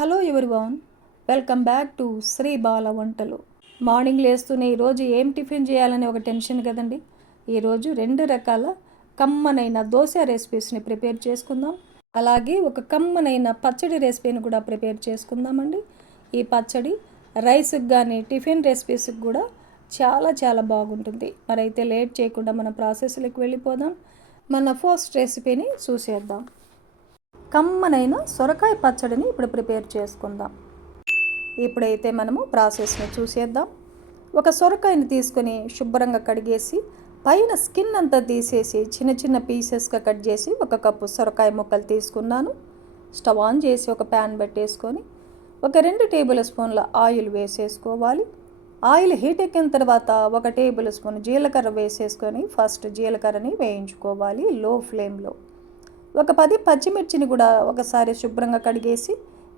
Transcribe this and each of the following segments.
Hello everyone, welcome back to Shri Bala Vantalu. Morning లేస్తూనే ఈరోజు ఏం టిఫిన్ చేయాలని ఒక టెన్షన్ కదండి. ఈరోజు 2 రకాల కమ్మనైన దోశ రెసిపీస్ని ప్రిపేర్ చేసుకుందాం. అలాగే ఒక కమ్మనైన పచ్చడి రెసిపీని కూడా ప్రిపేర్ చేసుకుందామండి. ఈ పచ్చడి రైస్కి కానీ టిఫిన్ రెసిపీస్కి కూడా చాలా చాలా బాగుంటుంది. మరైతే లేట్ చేయకుండా మన ప్రాసెస్లోకి వెళ్ళిపోదాం. మన ఫస్ట్ రెసిపీని చూసేద్దాం. కమ్మనైన సొరకాయ పచ్చడిని ఇప్పుడు ప్రిపేర్ చేసుకుందాం. ఇప్పుడైతే మనము ప్రాసెస్ని చూసేద్దాం. ఒక సొరకాయని తీసుకొని శుభ్రంగా కడిగేసి పైన స్కిన్ అంతా తీసేసి చిన్న చిన్న పీసెస్గా కట్ చేసి 1 కప్పు సొరకాయ ముక్కలు తీసుకున్నాను. స్టవ్ ఆన్ చేసి ఒక ప్యాన్ పెట్టేసుకొని ఒక 2 టేబుల్ స్పూన్ల ఆయిల్ వేసేసుకోవాలి. ఆయిల్ హీట్ ఎక్కిన తర్వాత 1 టేబుల్ స్పూన్ జీలకర్ర వేసేసుకొని ఫస్ట్ జీలకర్రని వేయించుకోవాలి లో ఫ్లేమ్లో. ఒక 10 పచ్చిమిర్చిని కూడా ఒకసారి శుభ్రంగా కడిగేసి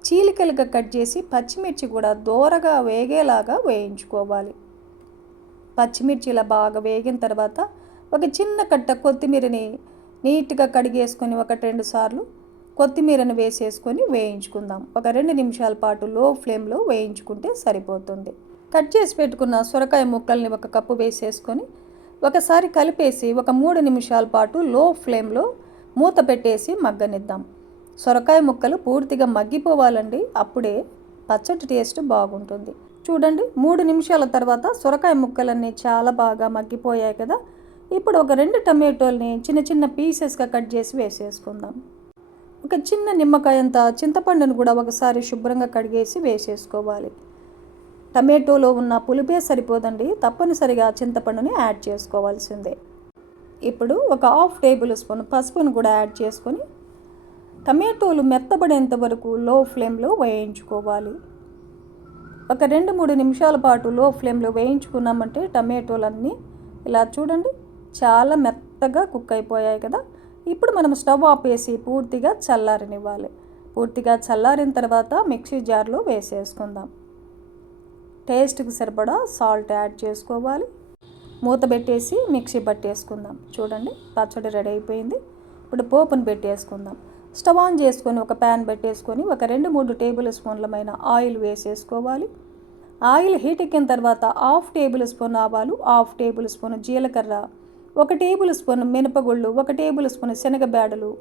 చీలికలుగా కట్ చేసి పచ్చిమిర్చి కూడా దోరగా వేగేలాగా వేయించుకోవాలి. పచ్చిమిర్చి ఇలా బాగా వేగిన తర్వాత ఒక చిన్న కట్ట కొత్తిమీరని నీట్గా కడిగేసుకొని 1-2 సార్లు కొత్తిమీరని వేసేసుకొని వేయించుకుందాం. ఒక 2 నిమిషాల పాటు లో ఫ్లేమ్లో వేయించుకుంటే సరిపోతుంది. కట్ చేసి పెట్టుకున్న సొరకాయ ముక్కల్ని 1 కప్పు వేసేసుకొని ఒకసారి కలిపేసి ఒక 3 నిమిషాల పాటు లో ఫ్లేమ్లో మూత పెట్టేసి మగ్గనిద్దాం. సొరకాయ ముక్కలు పూర్తిగా మగ్గిపోవాలండి, అప్పుడే పచ్చడి టేస్ట్ బాగుంటుంది. చూడండి, 3 నిమిషాల తర్వాత సొరకాయ ముక్కలన్నీ చాలా బాగా మగ్గిపోయాయి కదా. ఇప్పుడు ఒక 2 టమాటోల్ని చిన్న చిన్న పీసెస్గా కట్ చేసి వేసేసుకుందాం. ఒక చిన్న నిమ్మకాయంత చింతపండును కూడా ఒకసారి శుభ్రంగా కడిగేసి వేసేసుకోవాలి. టమాటోలో ఉన్న పులుపే సరిపోదండి, తప్పనిసరిగా చింతపండుని యాడ్ చేసుకోవాల్సిందే. ఇప్పుడు ఒక 1/2 టేబుల్ స్పూన్ పసుపును కూడా యాడ్ చేసుకొని టమాటోలు మెత్తబడేంత వరకు లో ఫ్లేమ్లో వేయించుకోవాలి. ఒక 2-3 నిమిషాల పాటు లో ఫ్లేమ్లో వేయించుకున్నామంటే టమాటోలన్నీ ఇలా చూడండి చాలా మెత్తగా కుక్ అయిపోయాయి కదా. ఇప్పుడు మనం స్టవ్ ఆపేసి పూర్తిగా చల్లారనివ్వాలి. పూర్తిగా చల్లారిన తర్వాత మిక్సీ జార్లో వేసేసుకుందాం. టేస్ట్కి సరిపడా సాల్ట్ యాడ్ చేసుకోవాలి. మూత పెట్టేసి మిక్సీ పట్టేసుకుందాం. చూడండి, పచ్చడి రెడీ అయిపోయింది. ఇప్పుడు పోపును పెట్టేసుకుందాం. స్టవ్ ఆన్ చేసుకొని ఒక ప్యాన్ పెట్టేసుకొని ఒక 2-3 టేబుల్ స్పూన్లమైన ఆయిల్ వేసేసుకోవాలి. ఆయిల్ హీట్ ఎక్కిన తర్వాత 1/2 టేబుల్ స్పూన్ ఆవాలు, 1/2 టేబుల్ స్పూన్ జీలకర్ర, 1 టేబుల్ స్పూన్ మినపగుళ్ళు, 1 టేబుల్ స్పూన్ శనగబేడలు,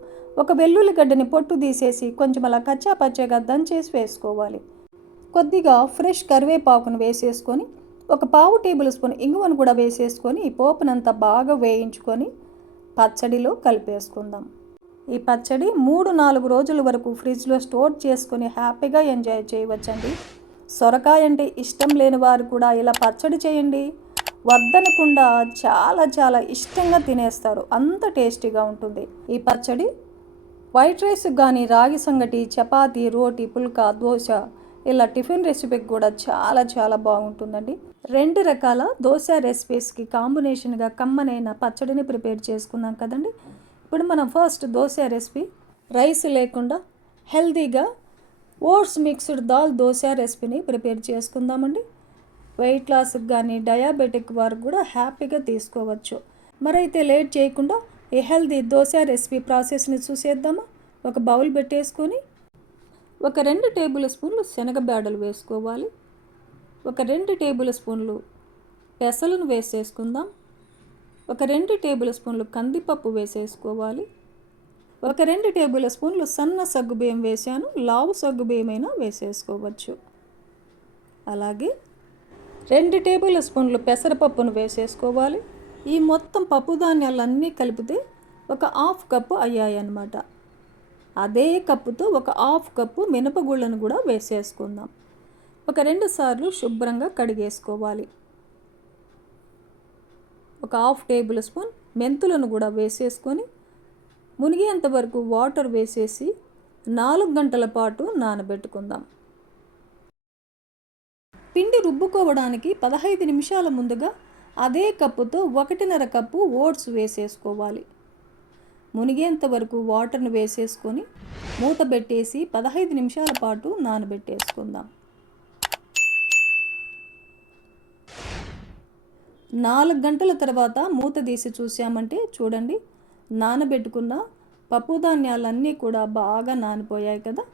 1 వెల్లుల్లిగడ్డని పొట్టు తీసేసి కొంచెం అలా కచ్చా పచ్చగా దంచేసి వేసుకోవాలి. కొద్దిగా ఫ్రెష్ కరివేపాకును వేసేసుకొని ఒక 1/2 టేబుల్ స్పూన్ ఇంగువను కూడా వేసేసుకొని ఈ పోపునంతా బాగా వేయించుకొని పచ్చడిలో కలిపేసుకుందాం. ఈ పచ్చడి 3-4 రోజుల వరకు ఫ్రిడ్జ్లో స్టోర్ చేసుకొని హ్యాపీగా ఎంజాయ్ చేయవచ్చండి. సొరకాయ అంటే ఇష్టం లేని వారు కూడా ఇలా పచ్చడి చేయండి, వద్దనకుండా చాలా చాలా ఇష్టంగా తినేస్తారు, అంత టేస్టీగా ఉంటుంది. ఈ పచ్చడి వైట్ రైస్ కానీ రాగి సంగటి, చపాతీ, రోటీ, పుల్కా, దోశ ఇలా టిఫిన్ రెసిపీకి కూడా చాలా చాలా బాగుంటుందండి. 2 రకాల దోశ రెసిపీస్కి కాంబినేషన్గా కమ్మనైన పచ్చడిని ప్రిపేర్ చేసుకున్నాం కదండి. ఇప్పుడు మనం ఫస్ట్ దోశ రెసిపీ రైస్ లేకుండా హెల్తీగా ఓట్స్ మిక్స్డ్ దాల్ దోశ రెసిపీని ప్రిపేర్ చేసుకుందామండి. వెయిట్ లాస్కి కానీ డయాబెటిక్ వారు కూడా హ్యాపీగా తీసుకోవచ్చు. మరైతే లేట్ చేయకుండా ఈ హెల్తీ దోశ రెసిపీ ప్రాసెస్ని చూసేద్దామా. ఒక బౌల్ పెట్టేసుకొని ఒక 2 టేబుల్ స్పూన్లు శనగబేడలు వేసుకోవాలి. ఒక 2 టేబుల్ స్పూన్లు పెసలను వేసేసుకుందాం. ఒక 2 టేబుల్ స్పూన్లు కందిపప్పు వేసేసుకోవాలి. ఒక 2 టేబుల్ స్పూన్లు సన్న సగ్గుబియ్యం వేసాను, లావు సగ్గుబియ్యం అయినా వేసేసుకోవచ్చు. అలాగే 2 టేబుల్ స్పూన్లు పెసరపప్పును వేసేసుకోవాలి. ఈ మొత్తం పప్పు ధాన్యాలన్నీ కలిపితే ఒక 1/2 కప్పు అయ్యాయన్నమాట. అదే కప్పుతో ఒక 1/2 కప్పు మినపగుళ్ళను కూడా వేసేసుకుందాం. ఒక 2 సార్లు శుభ్రంగా కడిగేసుకోవాలి. ఒక 1/2 టేబుల్ స్పూన్ మెంతులను కూడా వేసేసుకొని మునిగేంత వరకు వాటర్ వేసేసి 4 గంటల పాటు నానబెట్టుకుందాం. పిండి రుబ్బుకోవడానికి 15 నిమిషాల ముందుగా అదే కప్పుతో 1.5 కప్పు ఓట్స్ వేసేసుకోవాలి. మునిగేంత వరకు వాటర్ను వేసేసుకొని మూత పెట్టేసి 15 నిమిషాల పాటు నానబెట్టేసుకుందాం. 4 గంటల తర్వాత మూత తీసి చూసామంటే చూడండి, నానబెట్టుకున్న పప్పు ధాన్యాలన్నీ కూడా బాగా నానిపోయాయి కదా.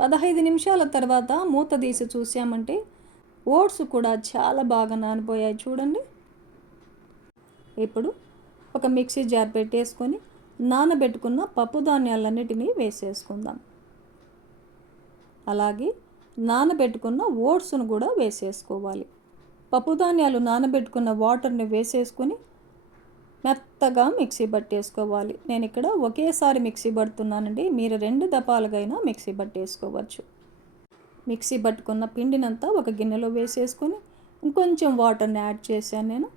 15 నిమిషాల తర్వాత మూత తీసి చూసామంటే ఓట్స్ కూడా చాలా బాగా నానిపోయాయి చూడండి. ఇప్పుడు ఒక మిక్సీ జార్ పెట్టేసుకొని నానబెట్టుకున్న పప్పు ధాన్యాలన్నిటినీ వేసేసుకుందాం. అలాగే నానబెట్టుకున్న ఓట్స్ను కూడా వేసేసుకోవాలి. పప్పు ధాన్యాలు నానబెట్టుకున్న వాటర్ని వేసేసుకొని మెత్తగా మిక్సీ పట్టేసుకోవాలి. నేను ఇక్కడ ఒకేసారి మిక్సీ పడుతున్నానండి, మీరు 2 దఫాలుగైనా మిక్సీ పట్టేసుకోవచ్చు. మిక్సీ పట్టుకున్న పిండినంతా ఒక గిన్నెలో వేసేసుకొని ఇంకొంచెం వాటర్ని యాడ్ చేశాను నేను.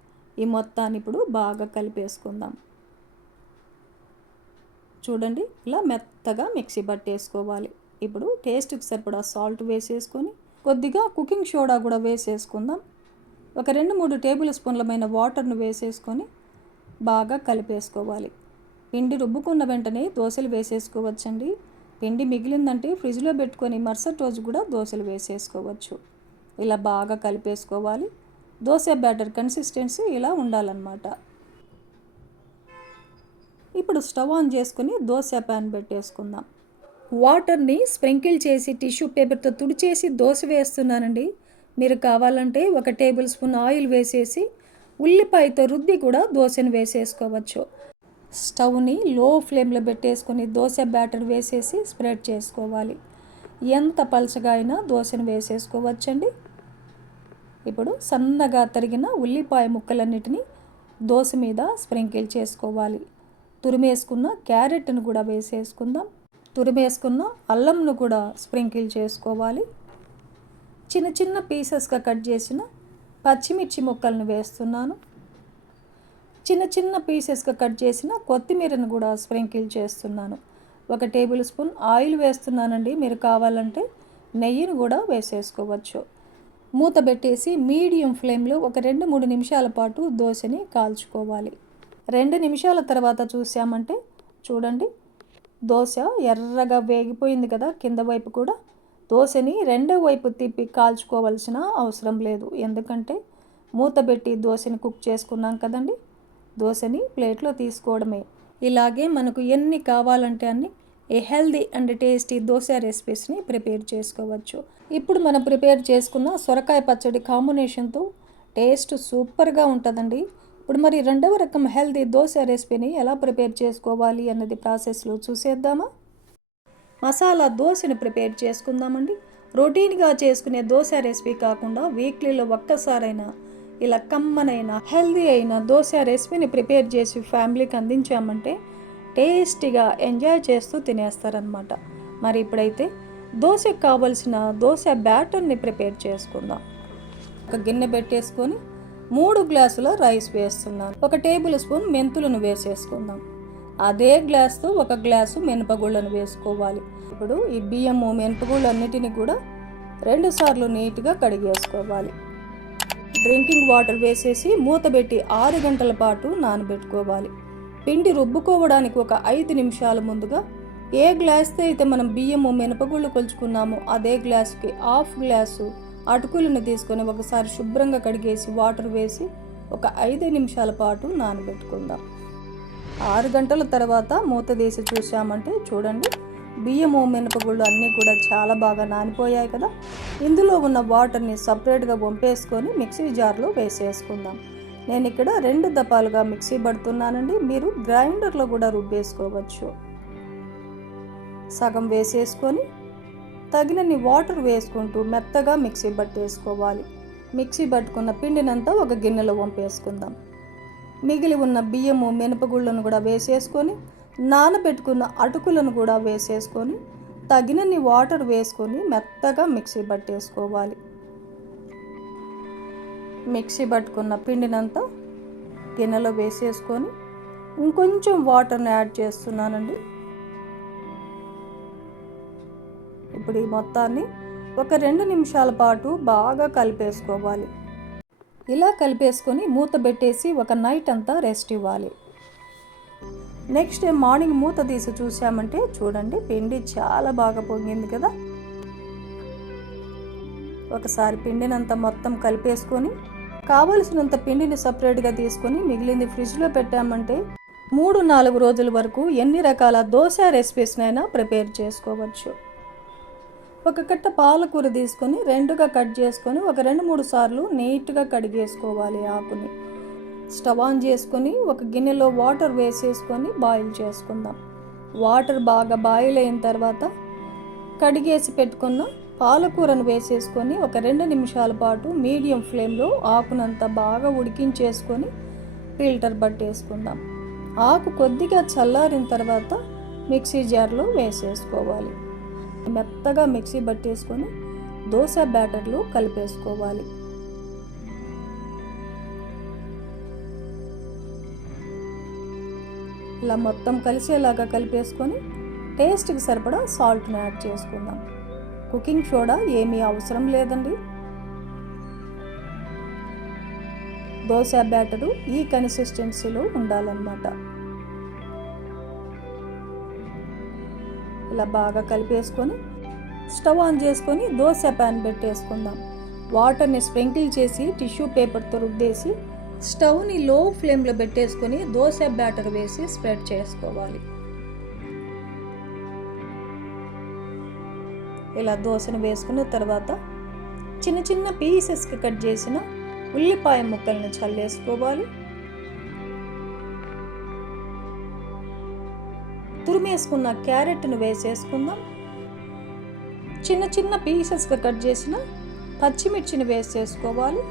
ఈ మొత్తాన్ని ఇప్పుడు బాగా కలిపేసుకుందాం. చూడండి, ఇలా మెత్తగా మిక్సీ పట్టేసుకోవాలి. ఇప్పుడు టేస్ట్కి సరిపడా సాల్ట్ వేసేసుకొని కొద్దిగా కుకింగ్ సోడా కూడా వేసేసుకుందాం. ఒక 2-3 టేబుల్ స్పూన్లమైన వాటర్ను వేసేసుకొని బాగా కలిపేసుకోవాలి. పిండి రుబ్బుకున్న వెంటనే దోశలు వేసేసుకోవచ్చండి. పిండి మిగిలిందంటే ఫ్రిడ్జ్లో పెట్టుకొని మరుసటి రోజు కూడా దోశలు వేసేసుకోవచ్చు. ఇలా బాగా కలిపేసుకోవాలి. దోశ బ్యాటర్ కన్సిస్టెన్సీ ఇలా ఉండాలన్నమాట. ఇప్పుడు స్టవ్ ఆన్ చేసుకొని దోశ ప్యాన్ పెట్టేసుకుందాం. వాటర్ని స్ప్రింకిల్ చేసి టిష్యూ పేపర్తో తుడిచేసి దోశ వేస్తున్నానండి. మీరు కావాలంటే 1 టేబుల్ స్పూన్ ఆయిల్ వేసేసి ఉల్లిపాయతో రుద్ది కూడా దోశను వేసేసుకోవచ్చు. స్టవ్ని లో ఫ్లేమ్లో పెట్టేసుకొని దోశ బ్యాటర్ వేసేసి స్ప్రెడ్ చేసుకోవాలి. ఎంత పలచగా అయినా దోశను వేసేసుకోవచ్చండి. ఇప్పుడు సన్నగా తరిగిన ఉల్లిపాయ ముక్కలన్నిటినీ దోశ మీద స్ప్రింకిల్ చేసుకోవాలి. తురిమేసుకున్న క్యారెట్ను కూడా వేసేసుకుందాం. తురిమేసుకున్న అల్లంను కూడా స్ప్రింకిల్ చేసుకోవాలి. చిన్న చిన్న పీసెస్గా కట్ చేసిన పచ్చిమిర్చి ముక్కలను వేస్తున్నాను. చిన్న చిన్న పీసెస్గా కట్ చేసిన కొత్తిమీరను కూడా స్ప్రింకిల్ చేస్తున్నాను. 1 టేబుల్ స్పూన్ ఆయిల్ వేస్తున్నానండి, మీరు కావాలంటే నెయ్యిని కూడా వేసేసుకోవచ్చు. మూత పెట్టేసి మీడియం ఫ్లేమ్లో ఒక 2-3 నిమిషాల పాటు దోశని కాల్చుకోవాలి. 2 నిమిషాల తర్వాత చూసామంటే చూడండి, దోశ ఎర్రగా వేగిపోయింది కదా. కింద వైపు కూడా దోశని రెండో వైపు తిప్పి కాల్చుకోవాల్సిన అవసరం లేదు, ఎందుకంటే మూత పెట్టి దోశని కుక్ చేసుకున్నాం కదండి. దోశని ప్లేట్లో తీసుకోవడమే. ఇలాగే మనకు ఎన్ని కావాలంటే అన్ని హెల్దీ అండ్ టేస్టీ దోశ రెసిపీస్ని ప్రిపేర్ చేసుకోవచ్చు. ఇప్పుడు మనం ప్రిపేర్ చేసుకున్న సొరకాయ పచ్చడి కాంబినేషన్తో టేస్ట్ సూపర్గా ఉంటుందండి. ఇప్పుడు మరి 2వ రకం హెల్దీ దోశ రెసిపీని ఎలా ప్రిపేర్ చేసుకోవాలి అన్నది ప్రాసెస్లో చూసేద్దామా. మసాలా దోశని ప్రిపేర్ చేసుకుందామండి. రొటీన్గా చేసుకునే దోశ రెసిపీ కాకుండా వీక్లీలో ఒక్కసారైనా ఇలా కమ్మనైన హెల్దీ అయిన దోశ రెసిపీని ప్రిపేర్ చేసి ఫ్యామిలీకి అందించామంటే టేస్టీగా ఎంజాయ్ చేస్తూ తినేస్తారనమాట. మరి ఇప్పుడైతే దోశకు కావలసిన దోశ బ్యాటర్ని ప్రిపేర్ చేసుకుందాం. ఒక గిన్నె పెట్టేసుకొని 3 గ్లాసుల రైస్ వేస్తున్నాను. 1 టేబుల్ స్పూన్ మెంతులను వేసేసుకుందాం. అదే గ్లాస్తో 1 గ్లాసు మినపగుళ్ళను వేసుకోవాలి. ఇప్పుడు ఈ బియ్యము మినపగుళ్ళు అన్నిటిని కూడా 2 సార్లు నీట్గా కడిగేసుకోవాలి. డ్రింకింగ్ వాటర్ వేసేసి మూత పెట్టి 6 గంటల పాటు నానబెట్టుకోవాలి. పిండి రుబ్బుకోవడానికి ఒక 5 నిమిషాల ముందుగా ఏ గ్లాస్తో అయితే మనం బియ్యము మినపగుళ్ళు కొలుచుకున్నామో అదే గ్లాసుకి 1/2 గ్లాసు అటుకులను తీసుకొని ఒకసారి శుభ్రంగా కడిగేసి వాటర్ వేసి ఒక 5 నిమిషాల పాటు నానబెట్టుకుందాం. 6 గంటల తర్వాత మూత తీసి చూసామంటే చూడండి, బియ్యము మినపగుళ్ళు అన్నీ కూడా చాలా బాగా నానిపోయాయి కదా. ఇందులో ఉన్న వాటర్ని సపరేట్గా వంపేసుకొని మిక్సీ జార్లో వేసేసుకుందాం. నేను ఇక్కడ 2 దఫాలుగా మిక్సీ పడుతున్నానండి, మీరు గ్రైండర్లో కూడా రుబ్బేసుకోవచ్చు. సగం వేసేసుకొని తగినన్ని వాటర్ వేసుకుంటూ మెత్తగా మిక్సీ పట్టేసుకోవాలి. మిక్సీ పట్టుకున్న పిండినంతా ఒక గిన్నెలో వంపేసుకుందాం. మిగిలి ఉన్న బియ్యము మినపగుళ్ళను కూడా వేసేసుకొని నానబెట్టుకున్న అటుకులను కూడా వేసేసుకొని తగినన్ని వాటర్ వేసుకొని మెత్తగా మిక్సీ పట్టేసుకోవాలి. మిక్సీ పట్టుకున్న పిండినంతా గిన్నెలో వేసేసుకొని ఇంకొంచెం వాటర్ని యాడ్ చేస్తున్నానండి. ఇప్పుడు ఈ మొత్తాన్ని ఒక 2 నిమిషాల పాటు బాగా కలిపేసుకోవాలి. ఇలా కలిపేసుకొని మూత పెట్టేసి ఒక నైట్ అంతా రెస్ట్ ఇవ్వాలి. నెక్స్ట్ డే మార్నింగ్ మూత తీసి చూసామంటే చూడండి, పిండి చాలా బాగా పొంగింది కదా. ఒకసారి పిండినంతా మొత్తం కలిపేసుకొని కావలసినంత పిండిని సపరేట్గా తీసుకొని మిగిలింది ఫ్రిడ్జ్లో పెట్టామంటే 3-4 రోజుల వరకు ఎన్ని రకాల దోశ రెసిపీస్నైనా ప్రిపేర్ చేసుకోవచ్చు. ఒక కట్ట పాలకూర తీసుకొని రెండుగా కట్ చేసుకొని ఒక 2-3 సార్లు నీట్గా కడిగేసుకోవాలి ఆకుని. స్టవ్ ఆన్ చేసుకొని ఒక గిన్నెలో వాటర్ వేసేసుకొని బాయిల్ చేసుకుందాం. వాటర్ బాగా బాయిల్ అయిన తర్వాత కడిగేసి పెట్టుకున్న పాలకూరను వేసేసుకొని ఒక 2 నిమిషాల పాటు మీడియం ఫ్లేమ్లో ఆకునంతా బాగా ఉడికించేసుకొని ఫిల్టర్ పట్టేసుకుందాం. ఆకు కొద్దిగా చల్లారిన తర్వాత మిక్సీ జార్లో వేసేసుకోవాలి. మెత్తగా మిక్సీ పట్టేసుకొని దోశ బ్యాటర్లో కలిపేసుకోవాలి. ఇలా మొత్తం కలిసేలాగా కలిపేసుకొని టేస్ట్కి సరిపడా సాల్ట్ని యాడ్ చేసుకుందాం. కుకింగ్ సోడా ఏమీ అవసరం లేదండి. దోశ బ్యాటరు ఈ కన్సిస్టెన్సీలో ఉండాలన్నమాట. ఇలా బాగా కలిపేసుకొని స్టవ్ ఆన్ చేసుకొని దోశ ప్యాన్ పెట్టేసుకుందాం. వాటర్ని స్ప్రింకిల్ చేసి టిష్యూ పేపర్తో రుద్దేసి స్టవ్ని లో ఫ్లేమ్లో పెట్టేసుకొని దోశ బ్యాటర్ వేసి స్ప్రెడ్ చేసుకోవాలి. ఇలా దోశను వేసుకున్న తర్వాత చిన్న చిన్న పీసెస్కి కట్ చేసిన ఉల్లిపాయ ముక్కల్ని చల్లేసుకోవాలి. తురిమేసుకున్న క్యారెట్ను వేసేసుకుందాం. చిన్న చిన్న పీసెస్గా కట్ చేసిన పచ్చిమిర్చిని వేసేసుకోవాలి.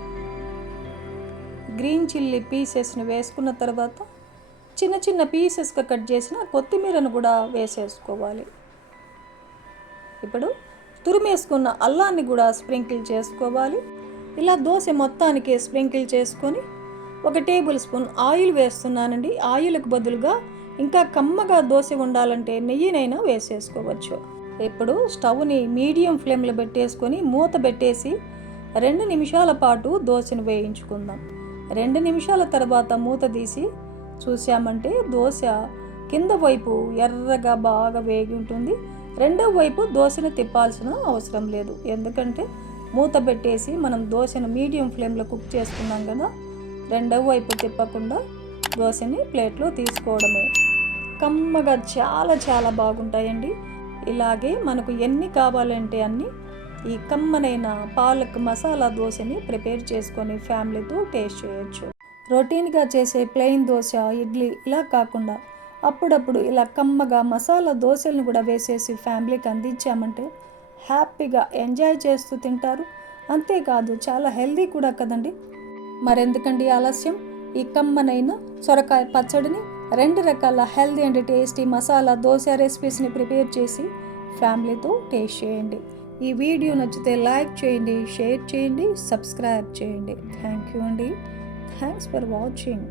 గ్రీన్ చిల్లీ పీసెస్ని వేసుకున్న తర్వాత చిన్న చిన్న పీసెస్గా కట్ చేసిన కొత్తిమీరను కూడా వేసేసుకోవాలి. ఇప్పుడు తురిమేసుకున్న అల్లాన్ని కూడా స్ప్రింకిల్ చేసుకోవాలి. ఇలా దోశ మొత్తానికి స్ప్రింకిల్ చేసుకొని 1 టేబుల్ స్పూన్ ఆయిల్ వేస్తున్నానండి. ఆయిల్కి బదులుగా ఇంకా కమ్మగా దోశ ఉండాలంటే నెయ్యినైనా వేసేసుకోవచ్చు. ఇప్పుడు స్టవ్ని మీడియం ఫ్లేమ్లో పెట్టేసుకొని మూత పెట్టేసి 2 నిమిషాల పాటు దోశను వేయించుకుందాం. 2 నిమిషాల తర్వాత మూత తీసి చూసామంటే దోశ కింద వైపు ఎర్రగా బాగా వేగి ఉంటుంది. రెండో వైపు దోశను తిప్పాల్సిన అవసరం లేదు, ఎందుకంటే మూత పెట్టేసి మనం దోశను మీడియం ఫ్లేమ్లో కుక్ చేసుకున్నాం కదా. రెండవ వైపు తిప్పకుండా దోశని ప్లేట్లో తీసుకోవడమే. కమ్మగా చాలా చాలా బాగుంటాయండి. ఇలాగే మనకు ఎన్ని కావాలంటే అన్ని ఈ కమ్మనైన పాలక్ మసాలా దోశని ప్రిపేర్ చేసుకొని ఫ్యామిలీతో టేస్ట్ చేయొచ్చు. రొటీన్గా చేసే ప్లెయిన్ దోశ, ఇడ్లీ ఇలా కాకుండా అప్పుడప్పుడు ఇలా కమ్మగా మసాలా దోశలను కూడా వేసేసి ఫ్యామిలీకి అందించామంటే హ్యాపీగా ఎంజాయ్ చేస్తూ తింటారు. అంతేకాదు చాలా హెల్దీ కూడా కదండి. మరెందుకండి ఆలస్యం, ఈ కమ్మనైన సొరకాయ పచ్చడిని 2 రకాల healthy and tasty masala dosa రెసిపీస్ని ప్రిపేర్ చేసి ఫ్యామిలీతో టేస్ట్ చేయండి. ఈ వీడియో నచ్చితే లైక్ చేయండి, షేర్ చేయండి, సబ్స్క్రైబ్ చేయండి. థ్యాంక్ యూ అండి. Thanks for watching.